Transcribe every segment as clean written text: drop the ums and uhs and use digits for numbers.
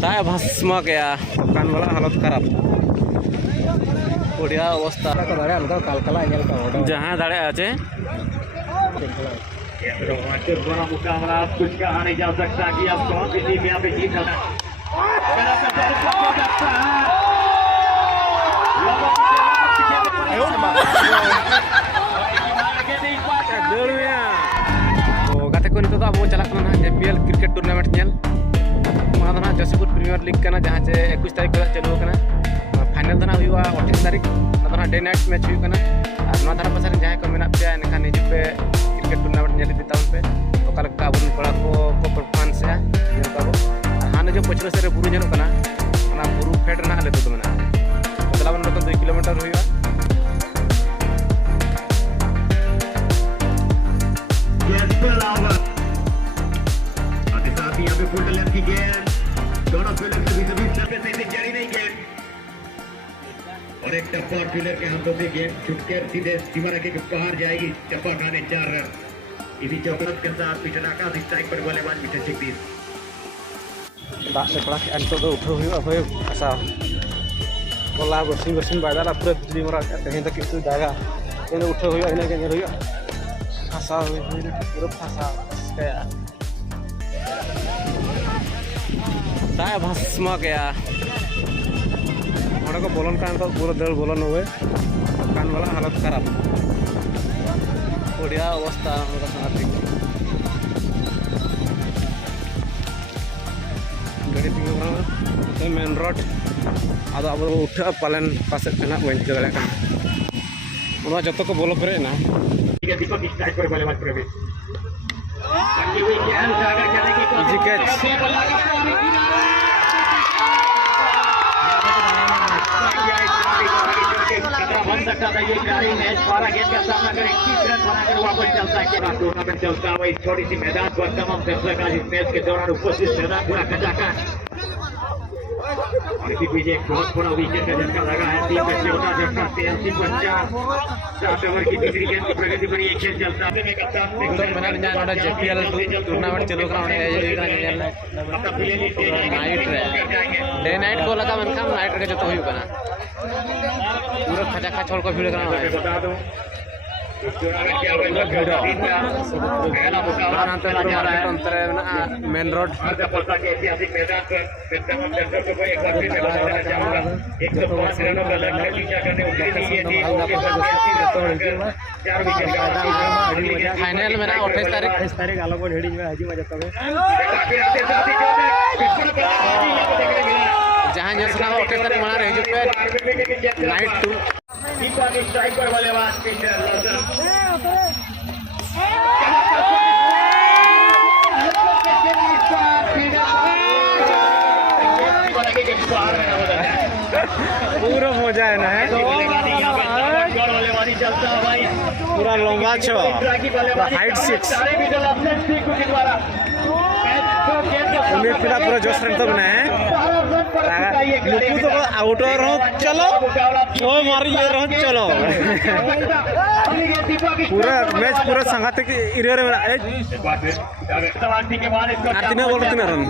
ताय भस्म गया दुकान वाला हालत खराब बढ़िया अवस्था जहाँ दाड़े आचे रोमांचक बड़ा मुकाबला कुछ कहा नहीं जा सकता कि अब कौन सी टीम यहाँ पे जीत सकता गाते को नितो अब चलना APL cricket tournament Jasipur premier league जहाँ से 21 तारीख चालू फाइनल दो 28 तारीख डे नाइट मैच होना धारा पास जहाँ को मेना पे एनखान हिजू पे क्रिकेट टूर्नामेंट नेल इदी ताबन पे ओकालका अब कड़ा को परफॉर्मेंस हाँ जो पछले से बुरु झेलोना बुरु फेड ना आले तो मेना चलावन 2 किलोमीटर हुआ और एक टप्पा और फील्डर के हाथों से गेंद छुटकर सीधे सीमा रेखा के बाहर जाएगी। टप्पा खाने 4 रन इसी चौकत के साथ पीछे आकाश स्ट्राइक पर बल्लेबाज मिठन जगदीश दाग से पड़ा के अंत तो उठो हुआ भाई आशा कोला बसिंग बाजार पूरा बिजली मरा कहीं तक किसी जाएगा इन उठो हुआ इन्हें के हुआ फंसा हुआ पूरा फंसा गया ताय भस्म गया को बोलन का पूरा दल बोलन हुए कान वाला हालत खराब बढ़िया अवस्था गाड़ी तीन मेन रोड अब उठा पालन पास बन जो को बोलो फिर ना बन सकता था ये खिलाड़ी मैच 12 गेंद का सामना कर 21 रन बनाकर वापस चलता है टूर्नामेंट चलता हुआ इस छोटी सी मैदान पर तमाम दर्शक आज इस मैच के दौरान उपस्थित रहना पूरा खचाखच और इसी बीच एक बहुत बड़ा विकेट का झटका लगा है 3 पे 14 झटका 83 पर 7 ओवर की दूसरी गेंद की प्रगति पर ये खेल चलता है जेपीएल टूर्नामेंट चलो नाइट डे नाइट को लगा मनखा नाइट के जो तो बना पूरा खचा छोड़ को भीड़ बता दूं मेन रोड ऐतिहासिक मैदान पर तमाम दर्शकों को एक बार फिर मैं बताना चाहूंगा 105 रनों का लक्ष्य पीछा करने उतरी नहीं है टीम 4 विकेट फाइनल में 28 तारीख आलोक हेडिंग में हाजी मजा तबे जहां जैसा 28 तारीख मना रहे पे नाइट टू स्ट्राइक पर बल्लेबाज पिचर पूरा मजा है ना बल्लेबाजी चलता है भाई पूरा लंबा छो हाइट 6 पूरा जोश रखता बना है लुकू तो आउटर रहो चलो छो मारी रहो चलो पूरा मैच पूरा संघाते के इरियर में तीन बोल 3 रन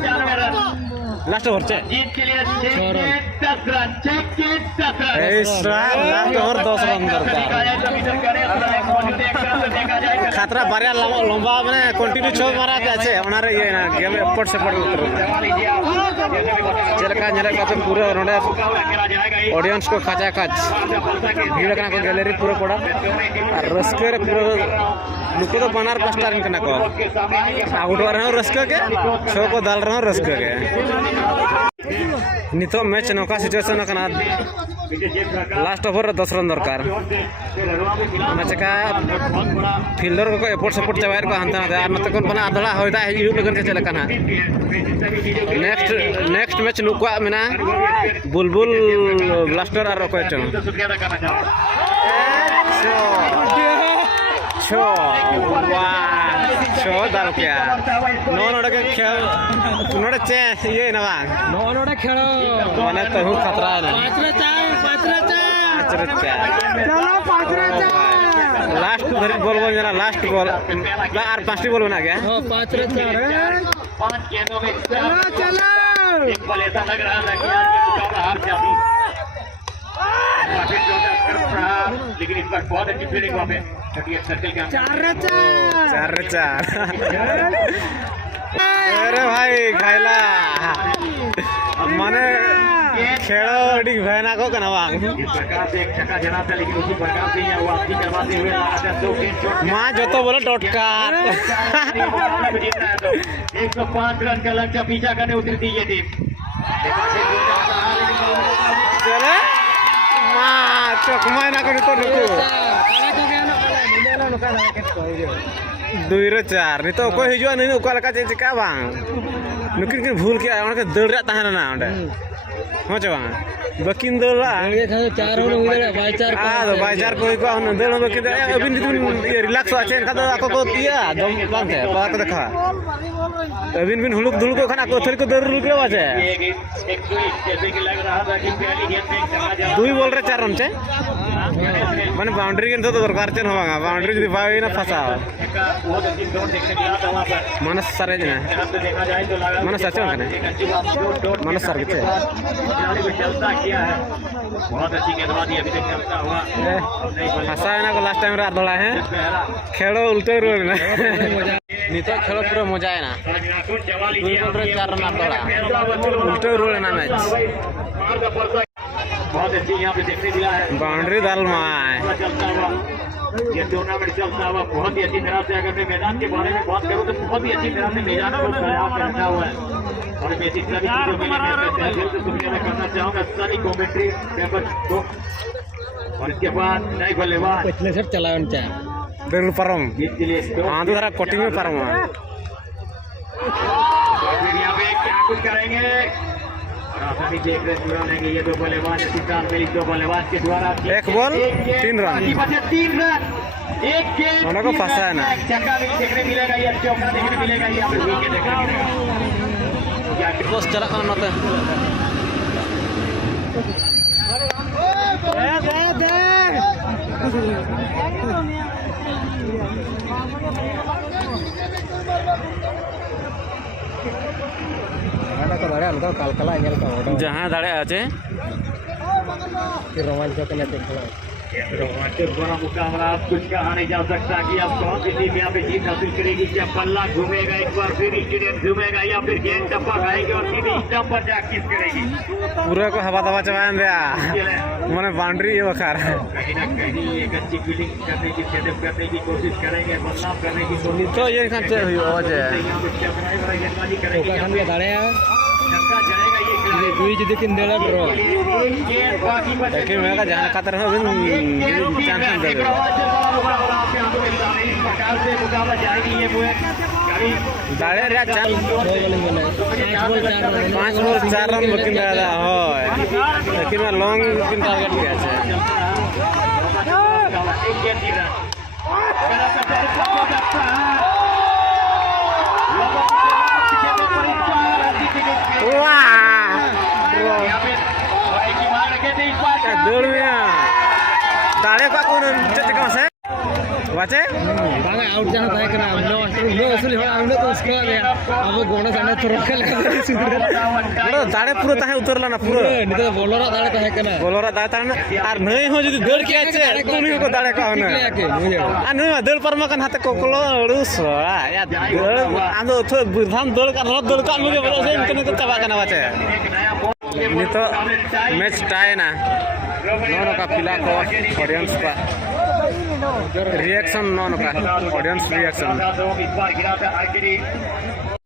लास्ट ओवर चे जीत के लिए 10 रन लास्ट ओवर 10 रन खतरा बारिया लंबा मैंने कंटिन्यू छो मारा कैसे हमारे ये ना गेम एपट से पड़ चलका तो पूरा नोडे ऑडियंस को खचा खच भीड़ को गैलरी पूरा पड़ा और रस्के पूरा नुको तो बनार पास्टार को आउट रहे रस्के के शो को दाल रहे रस्के के नितो मैच नौका सिचुएशन लास्ट ओवर 10 रन दरकार चेका फिल्डर को एपोर्ट सपोर्ट चाबायर को हानता नते को बना आधड़ा होइदा हिजू लगन के चलका ना नेक्स्ट मैच नुकुआ मेना बुलबुल ब्लास्टर और कोयटन छो छो दाल क्या नोडे के खेल नोडे चे ये ना नोडे खेलो माने तो खतरा है ना 5 रचा चलो 5 रचा धरी बॉल बन जाना लास्ट बॉल और 5टी बॉल बना गया 5 गेंदों में चलो एक बॉल ऐसा लग रहा था कि आज ये मुकाबला हार जाती काफी जोरदार कर रहा लेकिन इस बार बहुत अच्छी फील्डिंग वहां पे 38 सर्कल के 4 अरे भाई खाइला माने खेलो अड़ी भयानक हो कना बांग इस प्रकार से एक छक्का जड़ा था लेकिन उसी प्रकार से ये वापसी करवाते हुए लगातार 2 गेंद छोड़ मां जो तो बोले टोटका जीत रहा है तो 105 रन का लक्ष्य पीछा करने उतरती ये टीम चले मां चकमाय ना करी तो नुको 2-4 नितो कोई हिजुआ नहीं उका लका चिका बांग नुकिन किन भूल के ओनके दड़ रे ताहना ना ओंडे हो च बांग बकिन दड़ा ये 4 होने हुई बाय 4 बाय 4 कोई को हम दड़ बकिन अबिन रिलैक्स आछे एनका तो आको को दिया दम बांग है पा को देखा अबिन बिन हुलुक दुल को खाना को थरी को दड़ रुल के बाजे जैसे कि लग रहा था कि पहली गेंद में छक्का जड़ा 2 बॉल रे 4 रन छे माने बाउंड्री गेंद तो दरकार छे ना बांगा बाउंड्री जदी पावे ना फसा बहुत अच्छी दौड़ देखने मिला था वहां पर मानस सरे ने देखा जाए तो लगा मानस सचो ने मानस सर के खिलाड़ी को चलता किया है बहुत अच्छी गेंदबाजी अभी तक चलता हुआ फसा है ना को लास्ट टाइम रे दड़ा है खेलो उल्टे रोल ना नितो खेलो पूरा मजा है ना 4 रन दड़ा उल्टे रोल ना मैच बहुत अच्छी यहाँ पे देखने मिला है बाउंड्री डाल माय चलता हुआ ये टूर्नामेंट चलता हुआ बहुत ही अच्छी तरह से अगर मैं मैदान के बारे में बात करूँ तो बहुत ही अच्छी तरह से मैदान को सजा के रखा हुआ है और मैं इस तरह की चीजों के लिए मैं दुनिया में करना चाहूँगा सारी कॉमेंट्री पेपर को और इसके बाद नए बल्लेबाज पिछले सेट चला बेल परम इसके लिए हाँ तो जरा कोटिंग में परम यहाँ पे क्या कुछ करेंगे आसानी से एक रन चुरा लेंगे ये 2 बल्लेबाज मेरी 2 बल्लेबाज के द्वारा 1 बॉल 3 रन 3 रन एक गेंद दोनों को फंसा है ना छक्का भी देखने मिलेगा या चौका देखने मिलेगा या फिर विकेट देखने मिलेगा बस चला कर नते जहाँ दाड़े आचे रोमांचक रोमांचक बड़ा मुकाबला आप कुछ कहा नहीं जा सकता कि अब कौन सी टीम यहाँ पे जीत हासिल करेगी क्या पल्ला घूमेगा एक बार फिर स्टेडियम घूमेगा या फिर गेंद टप्पा खाएगी और सीधी स्टंप पर जा किस करेगी पूरा को हवा दवा चबान दिया मैंने बाउंड्री ये बखार कहीं ना कहीं एक अच्छी फील्डिंग करने की सेटअप करने की कोशिश करेंगे बदलाव करने की कोशिश तो ये खाते हुई आवाज है यहाँ पे गेंदबाजी करेंगे छक्का जड़ेगा ये खिलाड़ी दुई जदी किन देला ड्रॉ गेंद बाकी बचे लेकिन मेरा जहां खातर है चांस दे दे इस प्रकार से मुकाबला जाएगी ये दाड़े रे चांस 5 बॉल 4 रन बकिन दादा होय लेकिन मैं लॉन्ग किन टारगेट किया छे एक गेंद दिया दाड़े का कौन चटका से वाचे बांगा आउट जाना था करना नो असली हो हमने तो उसको गया अब गोना जाने तो रखल बड़ा दाड़े पूरा ताहे उतरला ना पूरा नहीं तो बॉलर दाड़े तो है करना बॉलर दाड़े ताने और नहीं हो जदी दौड़ के आछे कोनी को दाड़े का होने आ नहीं दौड़ पर मकन हाथे कोकलो रुस या दौड़ आंदो तो बुधान दौड़ का दौड़ का मुझे बड़ा से इनके तो तबा करना वाचे नहीं तो मैच टाई ना नोनो का पिला को ऑडियंस का रिएक्शन नोनो का ऑडियंस रिएक्शन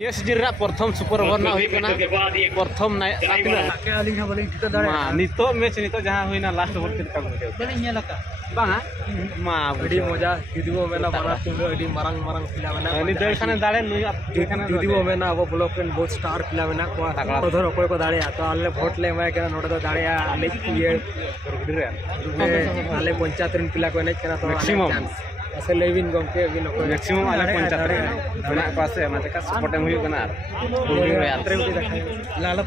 यस जिरा प्रथम सुपर ओवर ना हुई कना प्रथम ना नितो मैच नितो जहां हुईना लास्ट ओवर चिंता को बनी लका बांगा मा बड़ी मजा जुदीबो मेना बना तुम अडी मरंग मरंग पिला बना नि दल खाने दाड़े नुई खाने जुदीबो मेना अब ब्लॉक पेन बहुत स्टार पिला बना को उधर कोई को दाड़े तो आले वोट ले मैं केना नोडे तो दाड़े आले ये आले 75 पिला को नहीं केना तो मैक्सिमम ऐसे लेविन गमके अभी नको मैक्सिमम आले 75 बना पासे माते का सपोर्ट हुई कना लाल